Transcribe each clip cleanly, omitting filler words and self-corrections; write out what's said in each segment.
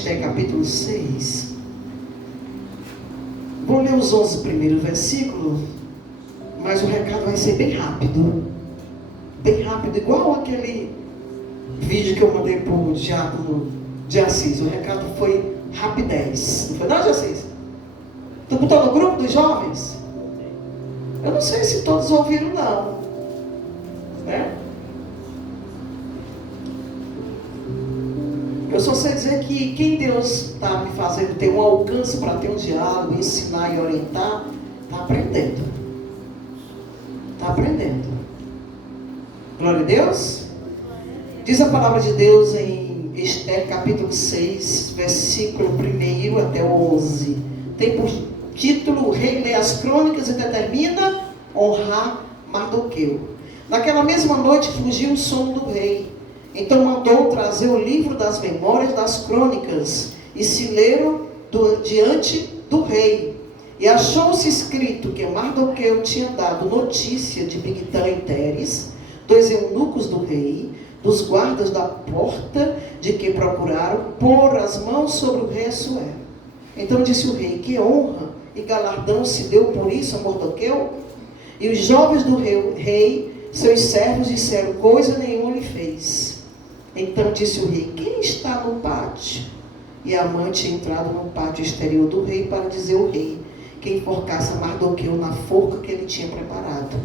Esther capítulo 6. Vou ler os 11 primeiros versículos, mas o recado vai ser bem rápido. Bem rápido, igual aquele vídeo que eu mandei para o diácono de Assis. O recado foi rapidez. Não foi não, de Assis? Tu botou no grupo dos jovens? Eu não sei se todos ouviram não. Né? Eu só sei dizer que quem Deus está me fazendo ter um alcance para ter um diálogo, ensinar e orientar, está aprendendo. Está aprendendo. Glória a Deus. Diz a palavra de Deus em Esther capítulo 6, versículo 1 até 11. Tem por título: o rei lê as crônicas e determina honrar Mardoqueu. Naquela mesma noite fugiu o sono do rei. Então mandou trazer o livro das memórias das crônicas e se leram diante do rei. E achou-se escrito que Mardoqueu tinha dado notícia de Bigtã e Teres, dois eunucos do rei, dos guardas da porta, de que procuraram pôr as mãos sobre o rei Assuero. Então disse o rei: que honra e galardão se deu por isso a Mardoqueu? E os jovens do rei, seus servos, disseram: coisa nenhuma lhe fez. Então disse o rei: quem está no pátio? E Amã tinha entrado no pátio exterior do rei para dizer ao rei que enforcasse Mardoqueu na forca que ele tinha preparado.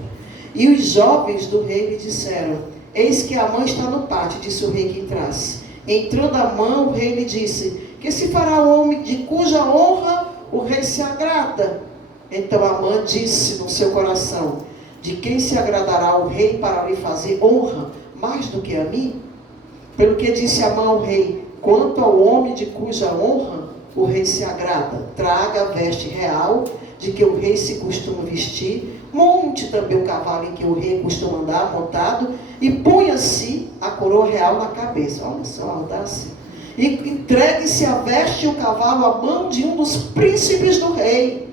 E os jovens do rei lhe disseram: eis que Amã está no pátio. Disse o rei que entrasse. Entrando Amã, o rei lhe disse: que se fará o homem de cuja honra o rei se agrada? Então Amã disse no seu coração: de quem se agradará o rei para lhe fazer honra mais do que a mim? Pelo que disse Amã ao rei: quanto ao homem de cuja honra o rei se agrada, traga a veste real de que o rei se costuma vestir, monte também o cavalo em que o rei costuma andar montado, e ponha-se a coroa real na cabeça. Olha só a audácia. E entregue-se a veste e o cavalo à mão de um dos príncipes do rei,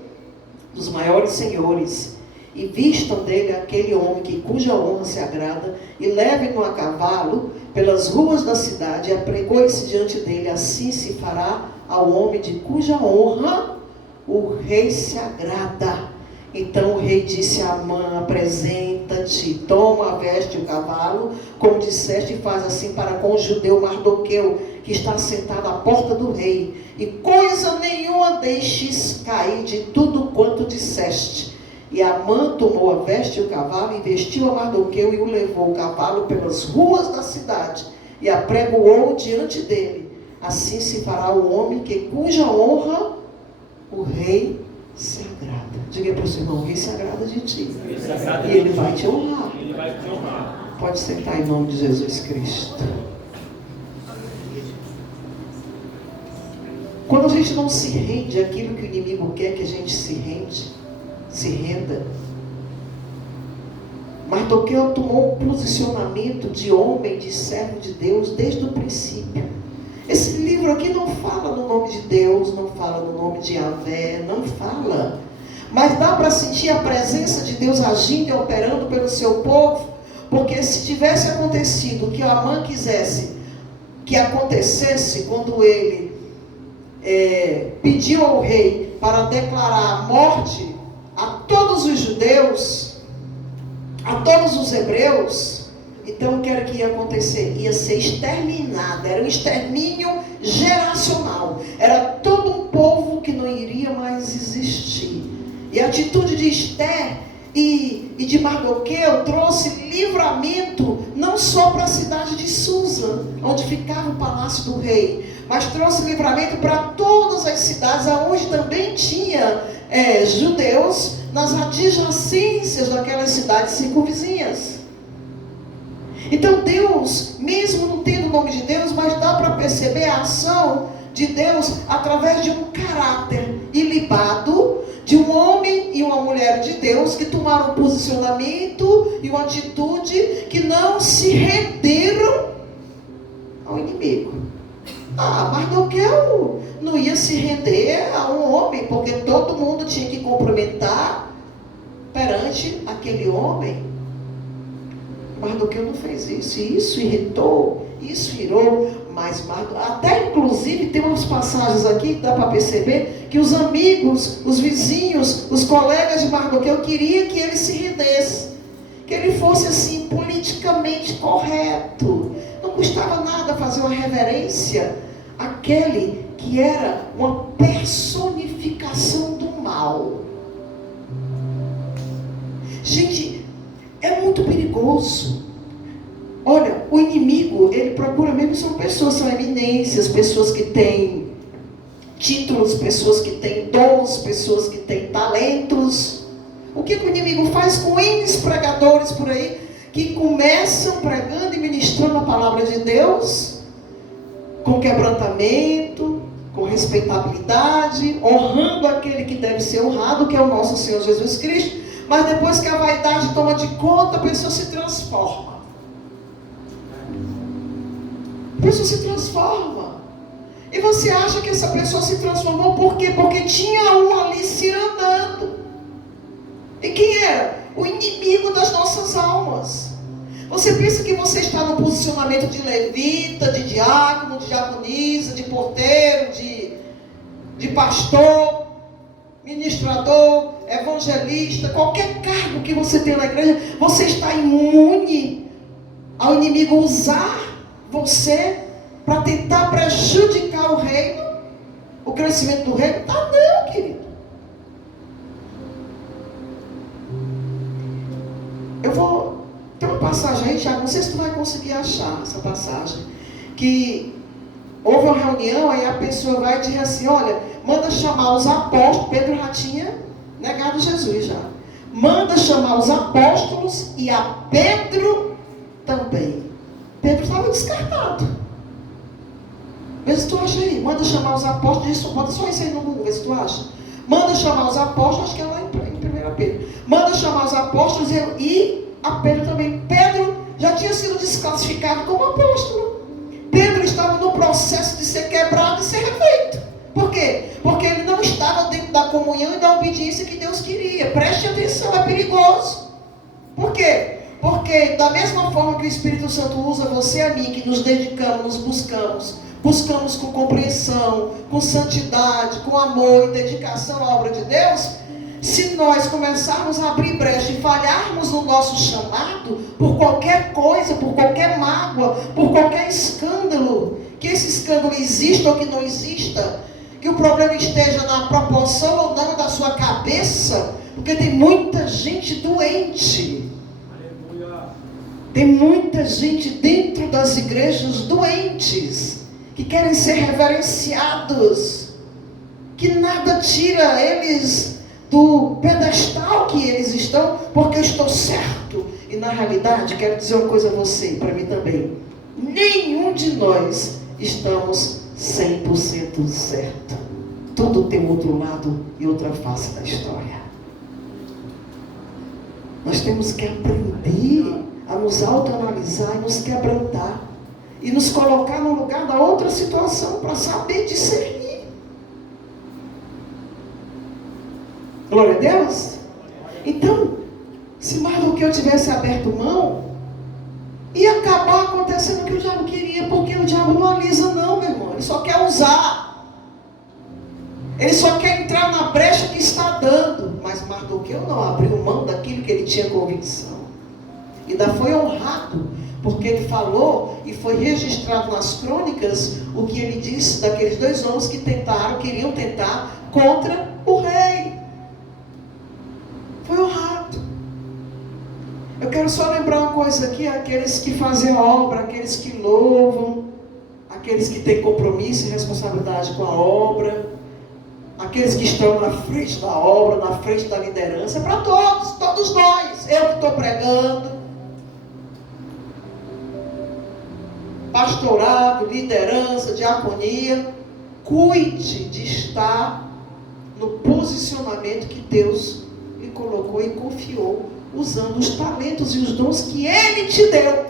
dos maiores senhores, e vistam dele aquele homem cuja honra se agrada, e levem-no a cavalo pelas ruas da cidade, e apregou-se diante dele. Assim se fará ao homem de cuja honra o rei se agrada. Então o rei disse a Amã: apresenta-te, toma a veste e o cavalo, como disseste, e faz assim para com o judeu Mardoqueu, que está sentado à porta do rei, e coisa nenhuma deixes cair de tudo quanto disseste. E Amã tomou a veste e o cavalo, e vestiu a Mardoqueu, e o levou o cavalo pelas ruas da cidade, e apregoou diante dele. Assim se fará o homem cuja honra o rei se agrada. Diga para o seu irmão: o rei se agrada de ti. E ele vai te honrar. Pode sentar em nome de Jesus Cristo. Quando a gente não se rende àquilo que o inimigo quer que a gente se renda. Mardoqueu tomou um posicionamento de homem, de servo de Deus, desde o princípio. Esse livro aqui não fala no nome de Deus, não fala no nome de Yahvé, não fala. Mas dá para sentir a presença de Deus agindo e operando pelo seu povo, porque se tivesse acontecido o que Amã quisesse que acontecesse, quando ele pediu ao rei para declarar a morte a todos os judeus, a todos os hebreus, então o que era que ia acontecer? Ia ser exterminado, era um extermínio geracional, era todo um povo que não iria mais existir. E a atitude de Esther e de Mardoqueu trouxe livramento não só para a cidade de Susa, onde ficava o palácio do rei, mas trouxe livramento para todas as cidades onde também tinha judeus, nas adjacências daquelas cidades circunvizinhas. Então Deus, mesmo não tendo o nome de Deus, mas dá para perceber a ação de Deus através de um caráter ilibado, de um homem e uma mulher de Deus que tomaram um posicionamento e uma atitude que não se renderam ao inimigo. Mardoqueu não ia se render a um homem, porque todo mundo tinha que cumprimentar perante aquele homem. Mardoqueu não fez isso, e isso irritou, isso irou, mas até inclusive tem umas passagens passagens aqui que dá para perceber que os amigos, os vizinhos, os colegas de Mardoqueu queriam que ele se rendesse, que ele fosse assim politicamente correto. Não custava nada fazer uma reverência àquele que era uma personificação do mal. Gente, é muito perigoso. Olha, o inimigo, ele procura mesmo, são eminências, pessoas que têm títulos, pessoas que têm dons, pessoas que têm talentos. O que o inimigo faz com eles pregadores por aí, que começam pregando e ministrando a palavra de Deus, com quebrantamento, com respeitabilidade, honrando aquele que deve ser honrado, que é o nosso Senhor Jesus Cristo, mas depois que a vaidade toma de conta, a pessoa se transforma. A pessoa se transforma. E você acha que essa pessoa se transformou por quê? Porque tinha um ali cirandando. E quem era? O inimigo das nossas almas. Você pensa que você está no posicionamento de levita, de diácono, de diaconisa, de porteiro, de pastor, ministrador, evangelista, qualquer cargo que você tem na igreja, você está imune ao inimigo usar você para tentar prejudicar o reino, o crescimento do reino? Tá não, querido. Eu vou... Tem uma passagem aí, Tiago, não sei se tu vai conseguir achar essa passagem, que houve uma reunião, aí a pessoa vai e diz assim, olha, manda chamar os apóstolos. Pedro já tinha negado Jesus já. Manda chamar os apóstolos e a Pedro também. Pedro estava descartado. Vê se tu acha aí. Manda chamar os apóstolos. Manda só isso aí no Google, vê se tu acha. Manda chamar os apóstolos, acho que é lá em 1 Pedro. Manda chamar os apóstolos e a Pedro também. Pedro já tinha sido desclassificado como apóstolo. Pedro estava no processo de ser quebrado e ser refeito. Por quê? Porque ele não estava dentro da comunhão e da obediência que Deus queria. Preste atenção, é perigoso. Por quê? Porque da mesma forma que o Espírito Santo usa você e a mim, que nos dedicamos, nos buscamos com compreensão, com santidade, com amor e dedicação à obra de Deus, se nós começarmos a abrir brecha e falharmos no nosso chamado, por qualquer coisa, por qualquer mágoa, por qualquer escândalo, que esse escândalo exista ou que não exista, que o problema esteja na proporção ou não da sua cabeça, porque tem muita gente doente. Tem muita gente dentro das igrejas doentes, que querem ser reverenciados, que nada tira eles do pedestal que eles estão, porque eu estou certo. E na realidade, quero dizer uma coisa a você e para mim também. Nenhum de nós estamos 100% certo. Tudo tem outro lado e outra face da história. Nós temos que aprender a nos autoanalisar e nos quebrantar. E nos colocar no lugar da outra situação para saber discernir. Glória a Deus. Então, se Mardoqueu tivesse aberto mão, ia acabar acontecendo o que o diabo queria, porque o diabo não alisa não, meu irmão. Ele só quer usar. Ele só quer entrar na brecha que está dando. Mas Mardoqueu não abriu mão daquilo que ele tinha convicção. E ainda foi honrado, porque ele falou e foi registrado nas crônicas o que ele disse daqueles dois homens que queriam tentar contra o rei. Foi honrado. Eu quero só lembrar uma coisa aqui, aqueles que fazem a obra, aqueles que louvam, aqueles que têm compromisso e responsabilidade com a obra, aqueles que estão na frente da obra, na frente da liderança, para todos nós, eu que estou pregando, pastorado, liderança, diaconia, cuide de estar no posicionamento que Deus lhe colocou e confiou, usando os talentos e os dons que Ele te deu,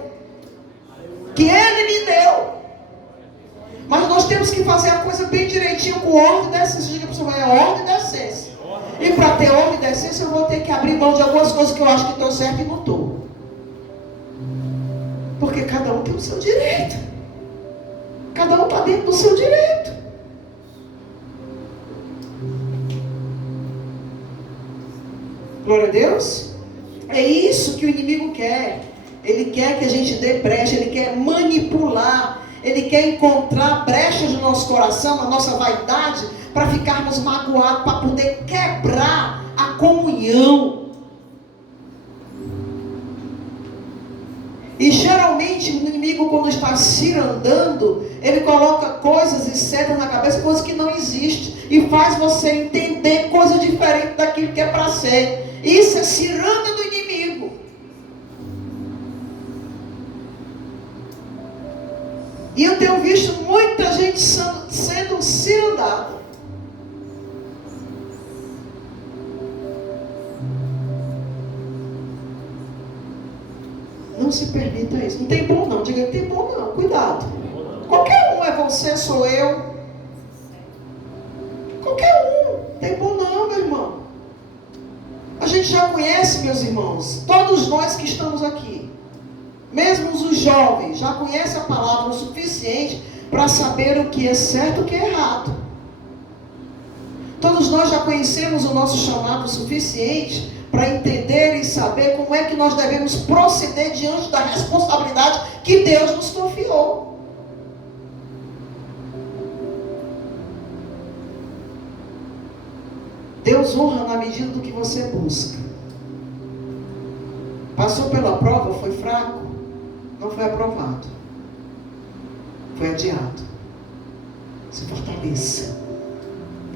que Ele lhe deu. Mas nós temos que fazer a coisa bem direitinho, com ordem e decência. Diga para o senhor, é ordem e decência. E para ter ordem e decência, eu vou ter que abrir mão de algumas coisas que eu acho que estão certas e não estou. Porque cada um tem o seu direito. Cada um está dentro do seu direito. Glória a Deus. É isso que o inimigo quer. Ele quer que a gente dê brecha, ele quer manipular, ele quer encontrar brechas no nosso coração, na nossa vaidade, para ficarmos magoados, para poder quebrar a comunhão. E geralmente o inimigo, quando está cirandando, ele coloca coisas e setas na cabeça, coisas que não existem, e faz você entender coisa diferente daquilo que é para ser. Isso é ciranda do inimigo. E eu tenho visto muita gente sendo cirandada. Não se permita isso. Não tem bom não. Diga que tem bom não. Cuidado. Qualquer um, é você, sou eu. Qualquer um. Tem bom não, meu irmão. A gente já conhece, meus irmãos, todos nós que estamos aqui, mesmo os jovens, já conhecem a palavra o suficiente para saber o que é certo e o que é errado. Todos nós já conhecemos o nosso chamado o suficiente para entender e saber como é que nós devemos proceder diante da responsabilidade que Deus nos confiou. Deus honra na medida do que você busca. Passou pela prova, foi fraco, não foi aprovado, foi adiado. Se fortaleça.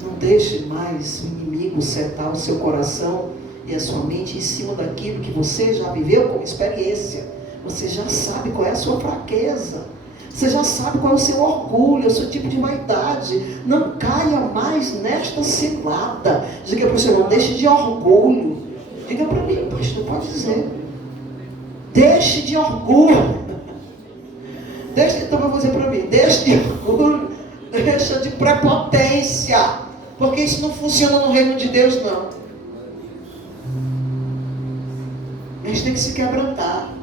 Não deixe mais o inimigo setar o seu coração e a sua mente em cima daquilo que você já viveu como experiência. Você já sabe qual é a sua fraqueza. Você já sabe qual é o seu orgulho, o seu tipo de vaidade. Não caia mais nesta cilada. Diga para o Senhor, não deixe de orgulho. Diga para mim, pastor, pode dizer. Deixe de orgulho. Então eu vou dizer para mim, deixe de orgulho, deixa de prepotência. Porque isso não funciona no reino de Deus, não. A gente tem que se quebrantar.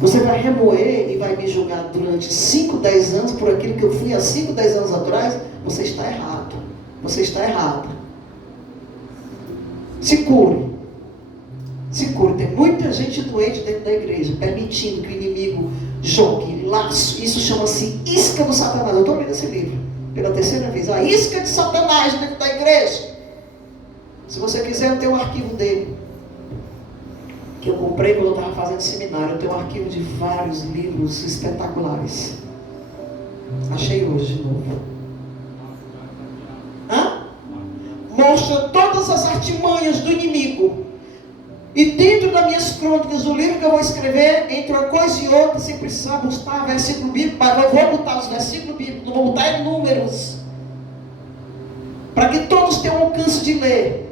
Você vai remoer e vai me julgar durante 5, 10 anos por aquilo que eu fui há 5, 10 anos atrás. Você está errado. Você está errado. Se cure. Se cure. Tem muita gente doente dentro da igreja, permitindo que o inimigo jogue laço. Isso chama-se isca do Satanás. Eu estou lendo esse livro pela terceira vez. A isca de Satanás dentro da igreja. Se você quiser, eu tenho um arquivo dele, que eu comprei quando eu estava fazendo seminário. Eu tenho um arquivo de vários livros espetaculares. Achei hoje de novo. Mostra todas as artimanhas do inimigo. E dentro das minhas crônicas, do livro que eu vou escrever, entre uma coisa e outra, sem precisar botar versículo bíblico, mas eu vou botar os versículos bíblicos, não vou botar em números, para que todos tenham alcance de ler.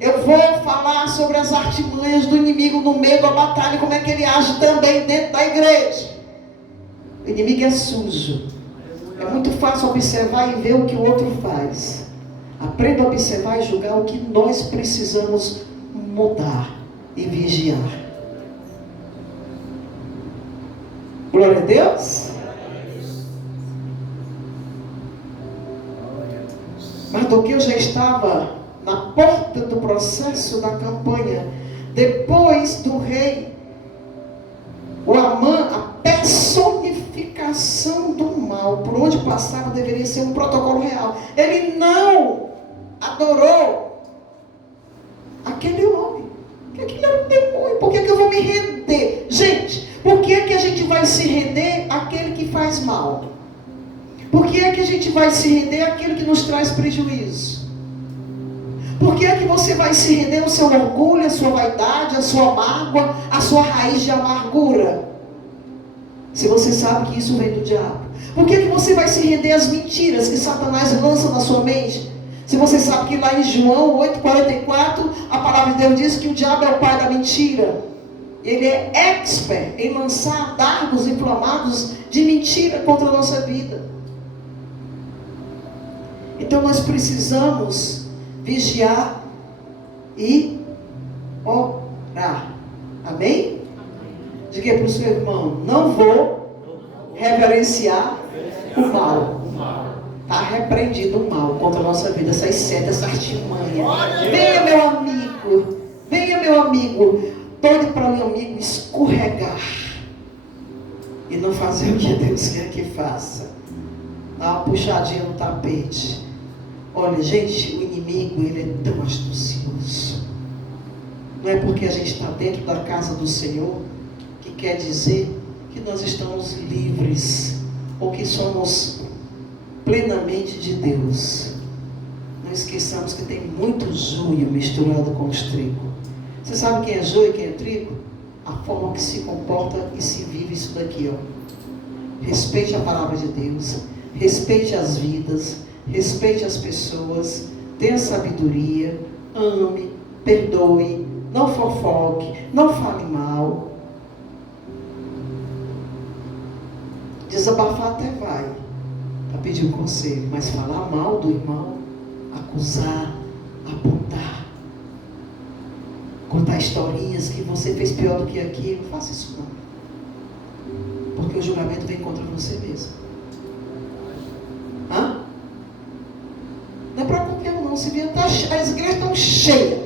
Eu vou falar sobre as artimanhas do inimigo no meio da batalha, como é que ele age também dentro da igreja. O inimigo é sujo. É muito fácil observar e ver o que o outro faz. Aprenda a observar e julgar o que nós precisamos mudar e vigiar. Glória a Deus. Mardoqueu já estava na porta do processo da campanha. Depois do rei, o Amã, a personificação do mal, por onde passava deveria ser um protocolo real. Ele não adorou aquele homem, porque aquele era um demônio. Por que eu vou me render? Gente, por que a gente vai se render àquele que faz mal? Por que a gente vai se render àquilo que nos traz prejuízo? Por que você vai se render ao seu orgulho, à sua vaidade, à sua mágoa, à sua raiz de amargura? Se você sabe que isso vem do diabo. Por que você vai se render às mentiras que Satanás lança na sua mente? Se você sabe que lá em João 8,44, a palavra de Deus diz que o diabo é o pai da mentira. Ele é expert em lançar dardos inflamados de mentira contra a nossa vida. Então nós precisamos vigiar e orar. Amém? Diga para o seu irmão, não vou reverenciar o mal. Está repreendido o mal contra a nossa vida, essas setas, essa artimanha. Venha, meu amigo. meu amigo, doido para meu amigo escorregar e não fazer o que Deus quer que faça. Dá uma puxadinha no tapete. Olha, gente, o inimigo, ele é tão astucioso. Não é porque a gente está dentro da casa do Senhor que quer dizer que nós estamos livres ou que somos plenamente de Deus. Não esqueçamos que tem muito joio misturado com os trigo. Você sabe quem é joio e quem é trigo? A forma que se comporta e se vive isso daqui, ó. Respeite a palavra de Deus, respeite as vidas, respeite as pessoas, tenha sabedoria, ame, perdoe, não fofoque, não fale mal. Desabafar até vai, para pedir um conselho, mas falar mal do irmão, acusar, apontar, contar historinhas que você fez pior do que aquilo, não faça isso não. Porque o julgamento vem contra você mesmo. Hã? Não é para qualquer um não. Se vier, as igrejas estão cheias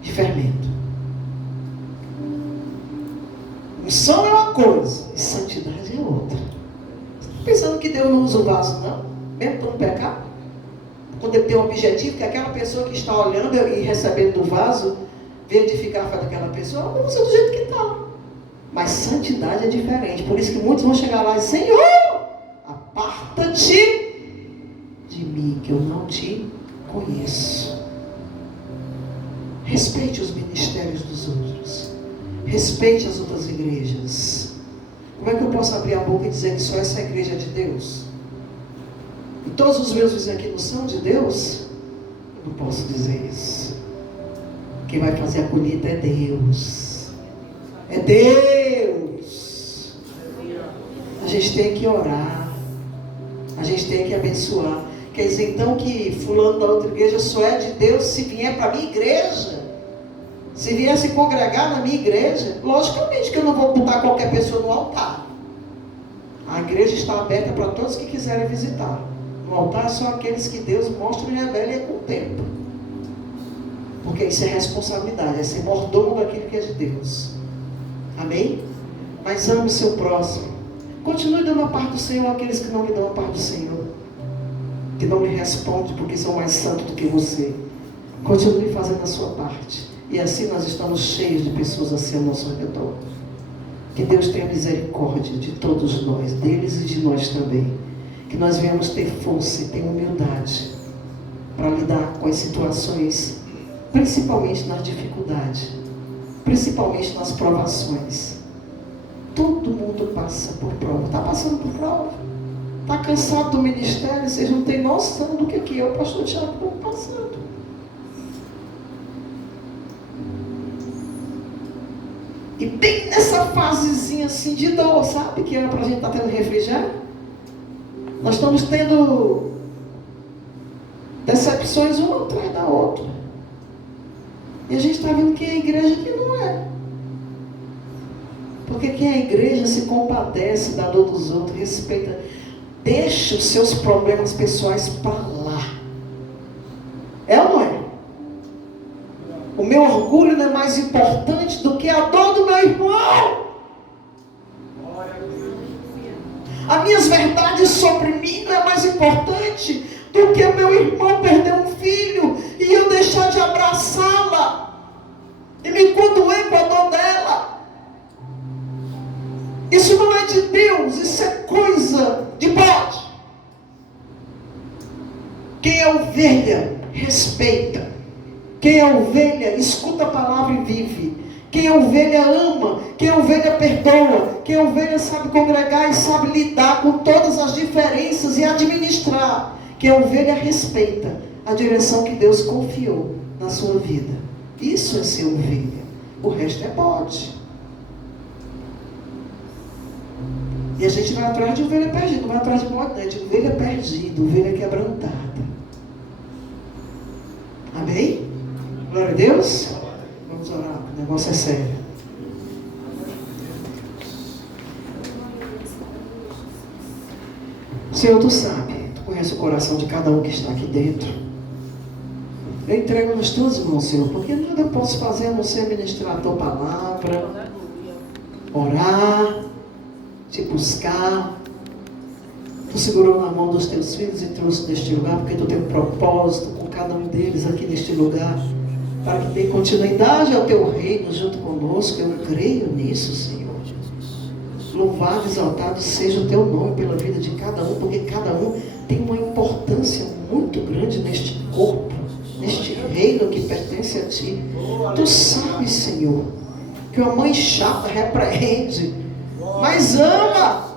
de fermento. Unção é uma coisa e santidade é outra. Você está pensando que Deus não usa o vaso, não? Mesmo para não pecar? Quando ele tem um objetivo, que aquela pessoa que está olhando e recebendo do vaso, vem edificar a fé daquela pessoa, ela usa do jeito que está. Mas santidade é diferente. Por isso que muitos vão chegar lá e dizer: Senhor, aparta-te de mim, que eu não te conheço. Respeite os ministérios dos outros. Respeite as outras igrejas. Como é que eu posso abrir a boca e dizer que só essa igreja é de Deus? E todos os meus vizinhos aqui não são de Deus? Eu não posso dizer isso. Quem vai fazer a colheita é Deus. É Deus. A gente tem que orar. A gente tem que abençoar. Quer dizer então que fulano da outra igreja só é de Deus se vier para a minha igreja? Se vier se congregar na minha igreja? Logicamente que eu não vou botar qualquer pessoa no altar. A igreja está aberta para todos que quiserem visitar. No altar são aqueles que Deus mostra e revela com o tempo. Porque isso é responsabilidade, é ser mordomo daquilo que é de Deus. Amém? Mas ame o seu próximo. Continue dando a parte do Senhor àqueles que não lhe dão a parte do Senhor, que não lhe respondem porque são mais santos do que você. Continue fazendo a sua parte. E assim nós estamos cheios de pessoas assim ao nosso redor. Que Deus tenha misericórdia de todos nós, deles e de nós também. Que nós venhamos ter força e ter humildade para lidar com as situações, principalmente nas dificuldades, principalmente nas provações. Todo mundo passa por prova. Está passando por prova? Está cansado do ministério? Vocês não têm noção do que é o pastor Tiago está passando. E bem nessa fasezinha assim de dor, sabe? Que era para a gente estar tendo refrigério. Nós estamos tendo decepções uma atrás da outra. E a gente está vendo quem é a igreja que não é. Porque quem é a igreja se compadece da dor dos outros, respeita. Deixa os seus problemas pessoais para lá. É ou não é? O meu orgulho não é mais importante do que a dor do meu irmão. As minhas verdades sobre mim não é mais importante do que o meu irmão perder um filho e eu deixar de abraçá-la e me condoer com a dor dela. Isso não é de Deus, isso é coisa de bode. Quem é ovelha, respeita. Quem é ovelha, escuta a palavra e vive. Quem é ovelha, ama. Quem é ovelha, perdoa. Quem é ovelha, sabe congregar e sabe lidar com todas as diferenças e administrar. Quem é ovelha, respeita a direção que Deus confiou na sua vida. Isso é ser ovelha. O resto é bode. E a gente vai atrás de ovelha perdida, não vai atrás de bode, não, de ovelha perdida, ovelha quebrantada. Amém? Glória a Deus. Vamos orar, o negócio é sério. Senhor, Tu sabe, Tu conhece o coração de cada um que está aqui dentro. Eu entrego nas tuas mãos, Senhor, porque nada eu posso fazer a não ser ministrar a tua palavra, orar, te buscar. Tu segurou na mão dos teus filhos e trouxe neste lugar, porque tu tem um propósito com cada um deles aqui neste lugar, para que dê continuidade ao teu reino junto conosco. Eu creio nisso, Senhor. Louvado, exaltado seja o teu nome pela vida de cada um, porque cada um tem uma importância muito grande neste corpo, neste reino que pertence a ti. Tu sabes, Senhor, que uma mãe chata repreende, mas ama.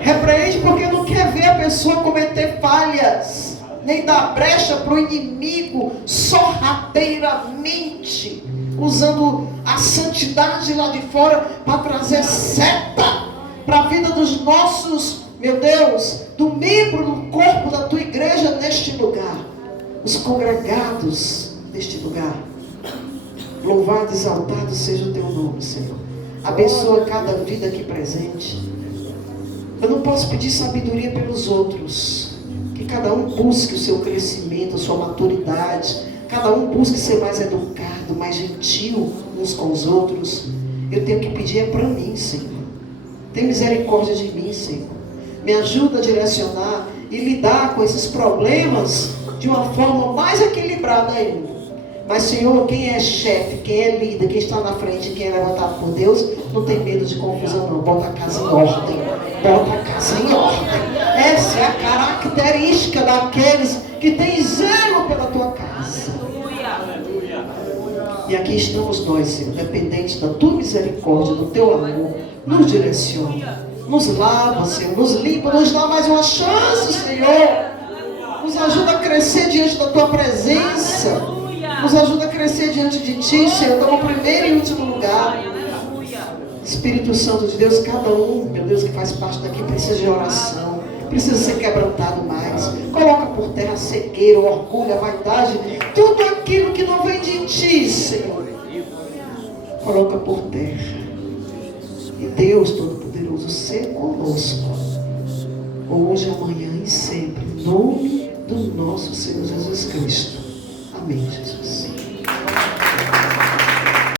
Repreende porque não quer ver a pessoa cometer falhas, nem dar brecha para o inimigo sorrateiramente, usando a santidade lá de fora para trazer seta para a vida dos nossos, meu Deus, do membro do corpo da tua igreja neste lugar, os congregados deste lugar. Louvado, exaltado seja o teu nome, Senhor. Abençoa cada vida aqui presente. Eu não posso pedir sabedoria pelos outros, que cada um busque o seu crescimento, a sua maturidade, cada um busque ser mais educado, mais gentil uns com os outros. Eu tenho que pedir é para mim, Senhor. Tem misericórdia de mim, Senhor. Me ajuda a direcionar e lidar com esses problemas de uma forma mais equilibrada ainda. Mas, Senhor, quem é chefe, quem é líder, quem está na frente, quem é levantado por Deus, não tem medo de confusão não. Bota a casa em ordem. Bota a casa em ordem. Essa é a característica daqueles que têm zelo pela tua casa. E aqui estamos nós, Senhor, dependentes da tua misericórdia, do teu amor. Nos direciona, nos lava, Senhor, nos limpa, nos dá mais uma chance, Senhor. Nos ajuda a crescer diante da tua presença. Nos ajuda a crescer diante de ti, Senhor, no primeiro e último lugar. Espírito Santo de Deus, cada um, meu Deus, que faz parte daqui precisa de oração, precisa ser quebrantado mais. Coloca por terra a cegueira, o orgulho, a vaidade, tudo aquilo que não vem de ti, Senhor. Coloca por terra. E Deus Todo-Poderoso, ser conosco, hoje, amanhã e sempre, em nome do nosso Senhor Jesus Cristo. Amém, Jesus.